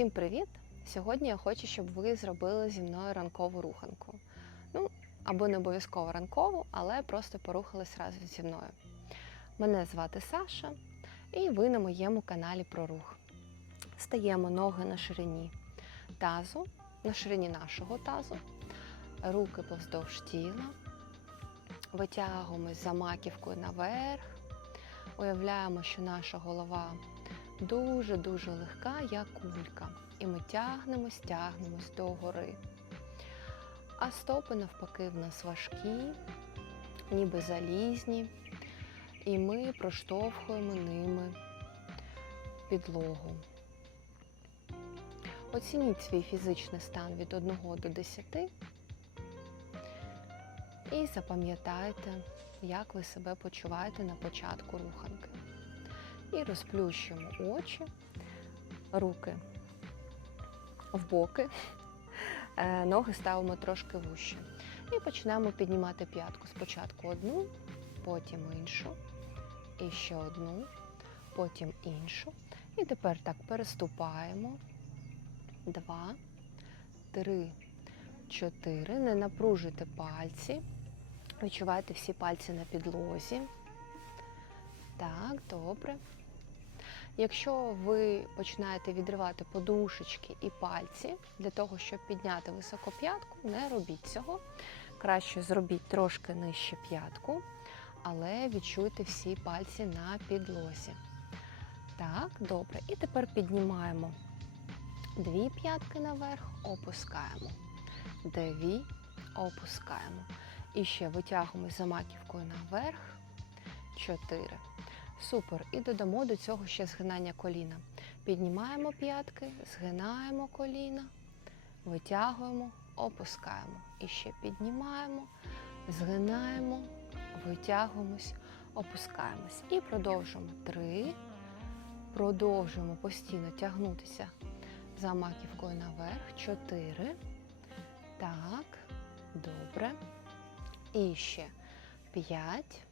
Всім привіт! Сьогодні я хочу, щоб ви зробили зі мною ранкову руханку. Ну, або не обов'язково ранкову, але просто порухались разом зі мною. Мене звати Саша, і ви на моєму каналі про рух. Стаємо ноги на ширині тазу, на ширині нашого тазу, руки повздовж тіла, витягуємось за маківкою наверх, уявляємо, що наша голова дуже-дуже легка, як кулька. І ми тягнемось, тягнемось до гори. А стопи навпаки в нас важкі, ніби залізні, і ми проштовхуємо ними підлогу. Оцініть свій фізичний стан від 1 до 10 і запам'ятайте, як ви себе почуваєте на початку руханки. І розплющуємо очі, руки в боки, е, ноги ставимо трошки вище. І починаємо піднімати п'ятку. Спочатку одну, потім іншу, і ще одну, потім іншу. І тепер так переступаємо. Два, три, чотири. Не напружуйте пальці. Відчувайте всі пальці на підлозі. Так, добре. Якщо ви починаєте відривати подушечки і пальці для того, щоб підняти високо п'ятку, не робіть цього. Краще зробіть трошки нижче п'ятку, але відчуйте всі пальці на підлозі. Так, добре. І тепер піднімаємо дві п'ятки наверх, опускаємо. Дві, опускаємо. І ще витягуємо за маківкою наверх. Чотири. Супер. І додамо до цього ще згинання коліна. Піднімаємо п'ятки, згинаємо коліна, витягуємо, опускаємо. І ще піднімаємо, згинаємо, витягуємось, опускаємось. І продовжуємо. Три. Продовжуємо постійно тягнутися за маківкою наверх. Чотири. Так. Добре. І ще п'ять.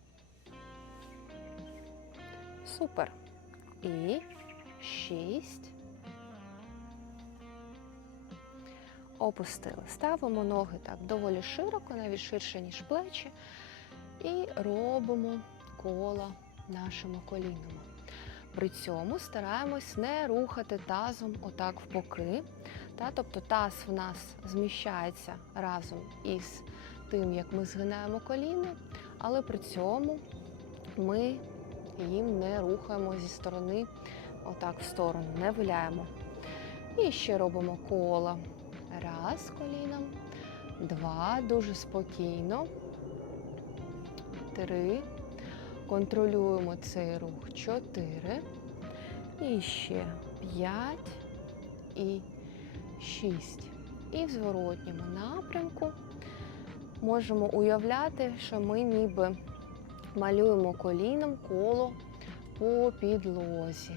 Супер. І шість. Опустили. Ставимо ноги так доволі широко, навіть ширше, ніж плечі. І робимо коло нашими колінами. При цьому стараємось не рухати тазом отак в боки. Та, тобто таз в нас зміщається разом із тим, як ми згинаємо коліна, але при цьому ми їм не рухаємо зі сторони, отак в сторону, не виляємо. І ще робимо коло. Раз коліном, два, дуже спокійно. Три. Контролюємо цей рух. Чотири. І ще п'ять і шість. І в зворотньому напрямку можемо уявляти, що ми ніби малюємо коліном коло по підлозі.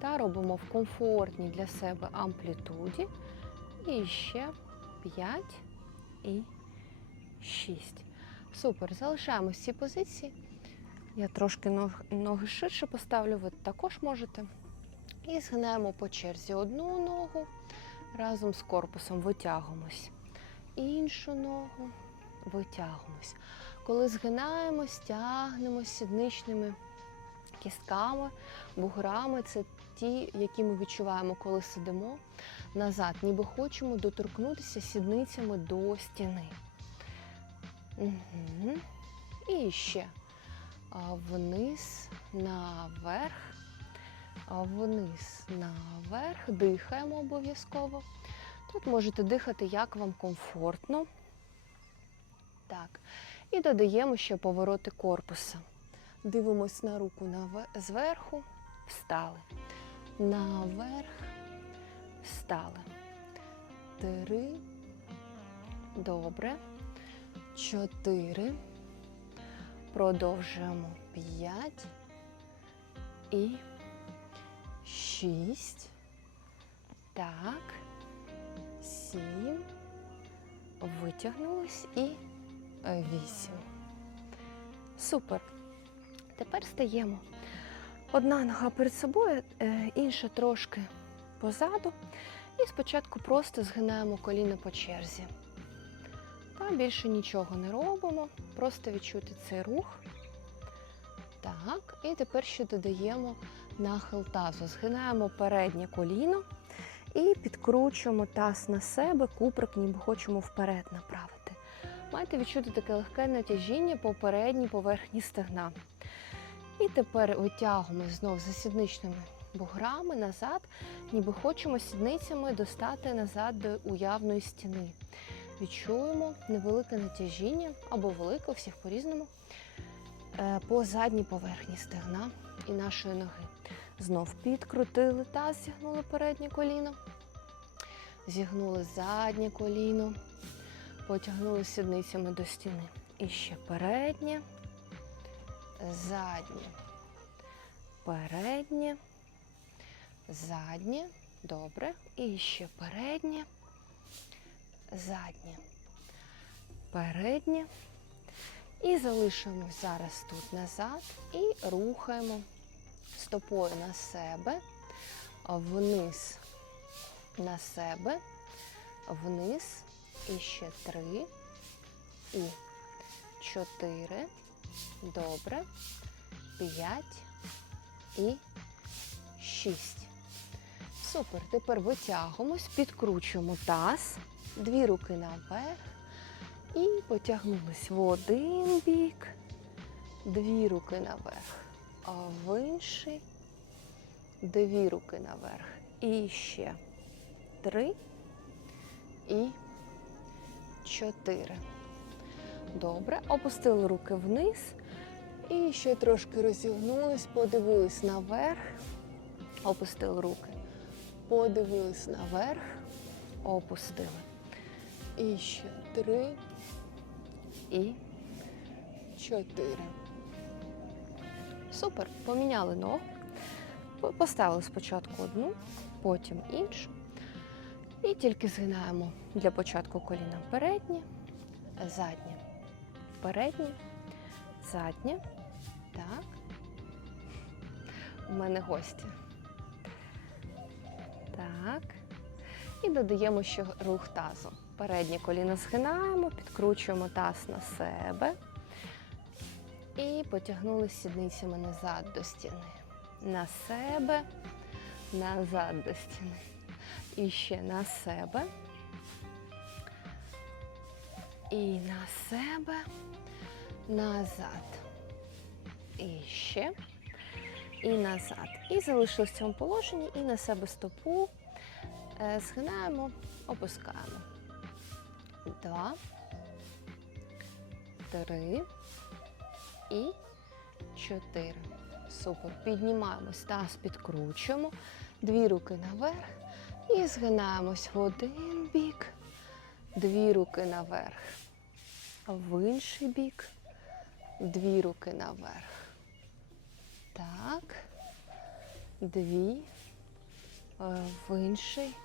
Та робимо в комфортній для себе амплітуді. І ще 5 і 6. Супер. Залишаємо ці позиції. Я трошки ноги ширше поставлю, ви також можете. І згинаємо по черзі одну ногу, разом з корпусом витягуємось. Іншу ногу витягуємось. Коли згинаємось, тягнемось сідничними кістками, буграми. Це ті, які ми відчуваємо, коли сидимо назад, ніби хочемо доторкнутися сідницями до стіни. Угу. І ще вниз, наверх, вниз, наверх. Дихаємо обов'язково. Тут можете дихати, як вам комфортно. Так. І додаємо ще повороти корпуса. Дивимось на руку зверху, встали. Наверх, встали. Три. Добре. Чотири. Продовжуємо. П'ять. І шість. Так. Сім. Витягнулись і вісім. Супер. Тепер стаємо. Одна нога перед собою, е, інша трошки позаду. І спочатку просто згинаємо коліна по черзі. Та більше нічого не робимо, просто відчути цей рух. Так, і тепер ще додаємо нахил тазу. Згинаємо переднє коліно і підкручуємо таз на себе, куприк, ніби хочемо вперед направити. Маєте відчути таке легке натяжіння по передній поверхні стегна. І тепер витягуємо знов за сідничними буграми назад, ніби хочемо сідницями достати назад до уявної стіни. Відчуємо невелике натяжіння або велике, всіх по-різному, е, по задній поверхні стегна і нашої ноги. Знов підкрутили таз, зігнули переднє коліно, зігнули заднє коліно, потягнули сідницями до стіни. І ще переднє, заднє, переднє, заднє. Добре. І ще переднє, заднє, переднє. І залишимось зараз тут назад і рухаємо стопою на себе, вниз, на себе, вниз. І ще три, і чотири. Добре. П'ять і шість. Супер. Тепер витягуємось, підкручуємо таз, дві руки наверх і потягнулись в один бік, дві руки наверх, а в інший, дві руки наверх. І ще три і чотири. Добре, опустили руки вниз. І ще трошки розігнулись, подивились наверх, опустили руки. Подивились наверх, опустили. І ще три і чотири. Супер. Поміняли ногу. Поставили спочатку одну, потім іншу. І тільки згинаємо для початку коліна переднє, заднє, переднє, заднє. Так. У мене гості. Так. І додаємо ще рух тазу. Переднє коліно згинаємо, підкручуємо таз на себе. І потягнули сідницями назад до стіни. На себе, назад до стіни. І ще на себе. І на себе, назад. І ще. І назад. І залишилось в цьому положенні, і на себе стопу. Е, Згинаємо, опускаємо. Два, три і чотири. Супер. Піднімаємось, таз підкручуємо. Дві руки наверх. І згинаємось в один бік, дві руки наверх, в інший бік, дві руки наверх. Так, дві, е, в інший.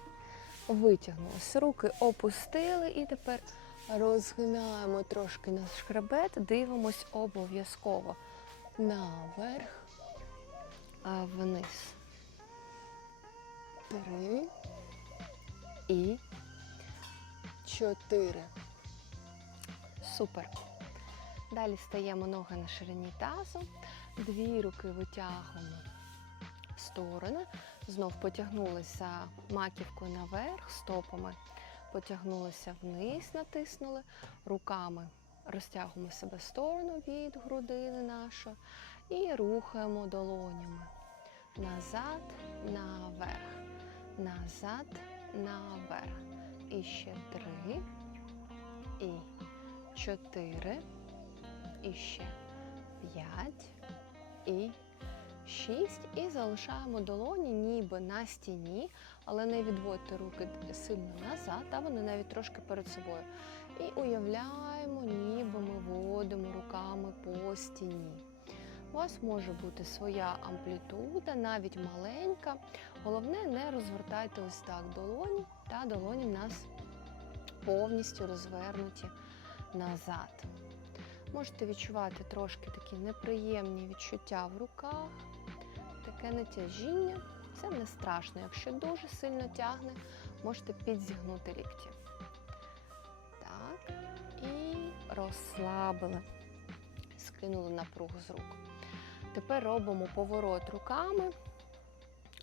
Витягнулися. Руки опустили і тепер розгинаємо трошки наш хребет, дивимось обов'язково наверх, а вниз. Три і чотири. Супер. Далі стаємо ноги на ширині тазу. Дві руки витягуємо в сторони. Знов потягнулися маківкою наверх, стопами. Потягнулися вниз, натиснули. Руками розтягуємо себе в сторону від грудини нашої і рухаємо долонями. Назад, наверх. Назад, наверх. І ще три. І чотири. І ще п'ять. І шість. І залишаємо долоні ніби на стіні, але не відводьте руки сильно назад, а вони навіть трошки перед собою. І уявляємо, ніби ми водимо руками по стіні. У вас може бути своя амплітуда, навіть маленька. Головне, не розвертайте ось так долоні, та долоні в нас повністю розвернуті назад. Можете відчувати трошки такі неприємні відчуття в руках, таке натяжіння. Це не страшно. Якщо дуже сильно тягне, можете підзігнути лікті. Так. І розслабили. Скинули напругу з рук. Тепер робимо поворот руками,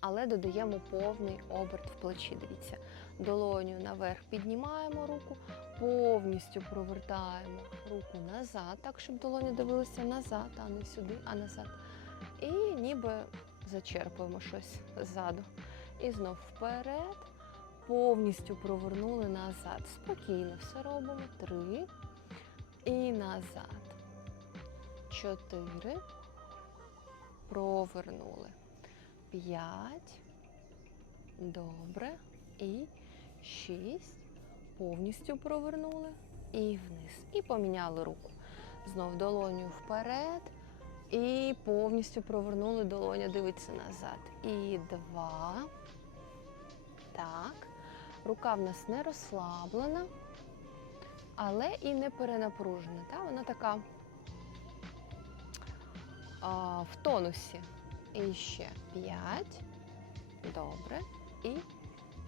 але додаємо повний оберт в плечі. Дивіться, долоню наверх піднімаємо руку, повністю провертаємо руку назад, так, щоб долоні дивилися назад, а не сюди, а назад. І ніби зачерпуємо щось ззаду. І знов вперед, повністю провернули назад. Спокійно все робимо. Три. І назад. Чотири. Провернули. П'ять. Добре. І шість. Повністю провернули. І вниз. І поміняли руку. Знов долоню вперед. І повністю провернули долоня, дивиться назад. І два. Так. Рука в нас не розслаблена, але і не перенапружена. Та? Вона така а, в тонусі. І ще п'ять. Добре. І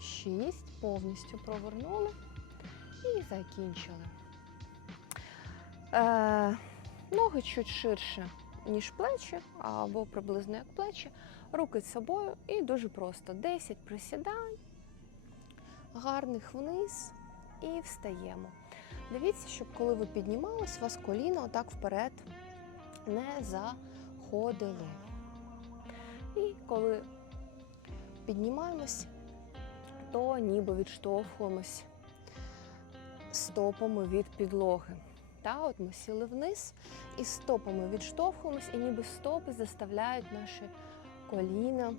шість. Повністю провернули і закінчили. Е, ноги чуть ширше, ніж плечі, або приблизно як плечі. Руки з собою і дуже просто. 10 присідань, гарних вниз і встаємо. Дивіться, щоб коли ви піднімались, у вас коліна отак вперед не заходили. І коли піднімаємось, то ніби відштовхуємось стопами від підлоги. Та, от ми сіли вниз і стопами відштовхуємось, і ніби стопи заставляють наші коліна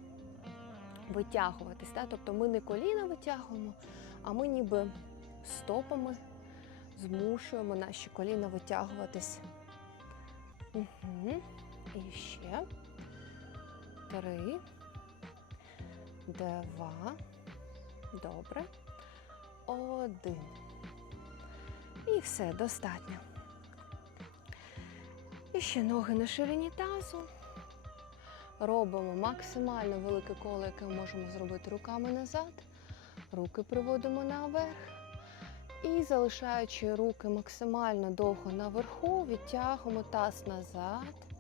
витягуватись. Та? Тобто ми не коліна витягуємо, а ми ніби стопами змушуємо наші коліна витягуватись. Угу. І ще три, два, добре, один. І все, достатньо. І ще ноги на ширині тазу. Робимо максимально велике коло, яке можемо зробити руками назад. Руки приводимо наверх. І залишаючи руки максимально довго наверху, відтягуємо таз назад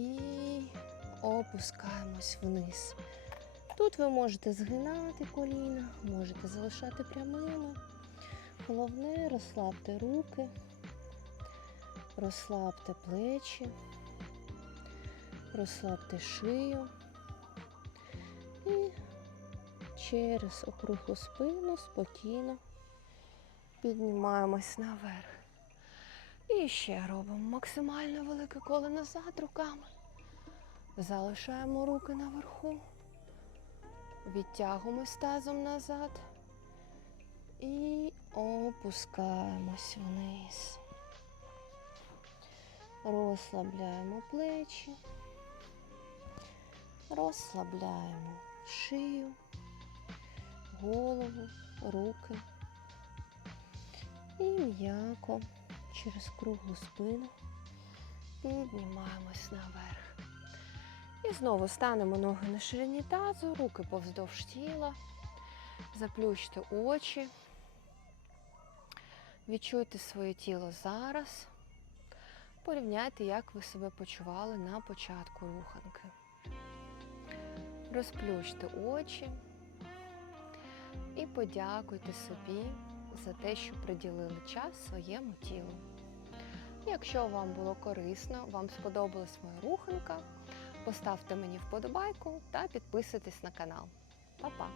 і опускаємось вниз. Тут ви можете згинати коліна, можете залишати прямими. Головне розслабте руки, розслабте плечі, розслабте шию і через округлу спину спокійно піднімаємось наверх. І ще робимо максимально велике коло назад руками. Залишаємо руки наверху, відтягуємось тазом назад і опускаємось вниз. Розслабляємо плечі, розслабляємо шию, голову, руки. І м'яко через круглу спину піднімаємось наверх. І знову станемо ноги на ширині тазу, руки повздовж тіла. Заплющте очі. Відчуйте своє тіло зараз. Порівняйте, як ви себе почували на початку руханки. Розплющте очі і подякуйте собі за те, що приділили час своєму тілу. Якщо вам було корисно, вам сподобалась моя руханка, поставте мені вподобайку та підписуйтесь на канал. Па-па!